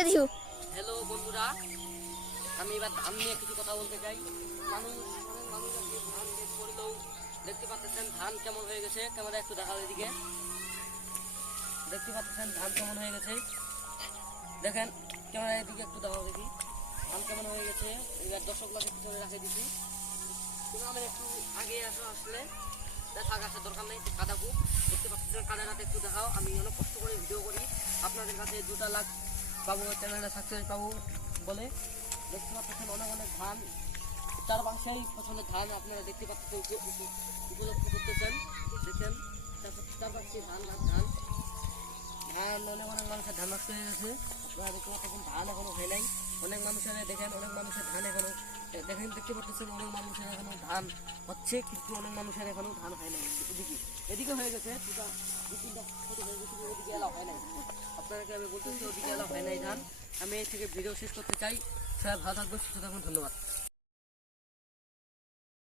Hello বন্ধুরা, আমি এবার ধান নিয়ে কিছু কথা বলতে চাই। অনেক মানুষ আজকে ধান বের করলেও দেখতে পাচ্ছেন ধান কেমন হয়ে গেছে। ক্যামেরা একটু দেখাও এদিকে, দেখতে পাচ্ছেন ধান কেমন হয়ে গেছে। দেখেন ক্যামেরা এদিকে একটু দেখাও দেখি ধান কেমন হয়ে গেছে। এবার দর্শক লাগে পিছনে রাখে দিচ্ছি, কিন্তু আমি একটু আগে আসলে দেখা গাছের দরকার নেই। কাদা খুব দেখতে পাচ্ছেন, কাদাটাতে একটু দেখাও। আমি অনেক কষ্ট করে ভিডিও করি আপনাদের কাছে 2টা লাখ পাবো, চ্যানেলটা সাকসেস পাবো বলে। দেখতে পাচ্ছেন অনেক অনেক ধান, 4 ফসলের ধান আপনারা দেখতে পাচ্ছেন, উপলব্ধি করতেছেন। দেখেন 4 ধান ধান ধান অনেক অনেক মানুষের ধান নষ্ট হয়ে গেছে। আপনারা দেখতে পাচ্ছেন ধান এখনো হয় নাই। অনেক মানুষের দেখেন, অনেক মানুষের ধান এখনো দেখেন, দেখতে পাচ্ছেন অনেক মানুষের এখনো ধান হচ্ছে, কিন্তু অনেক মানুষের এখনো ধান হয় নাই। এদিকে এদিকে হয়ে গেছে, 2-3টা ছোটো হয়ে গেছে, ওদিকে এলা হয় নাই। আপনাকে আমি বলতেছি ওদিকে এলা হয় নাই ধান। আমি এই থেকে ভিডিও শেষ করতে চাই। সবাই ভালো থাকবেন, সুস্থ থাকবেন, ধন্যবাদ।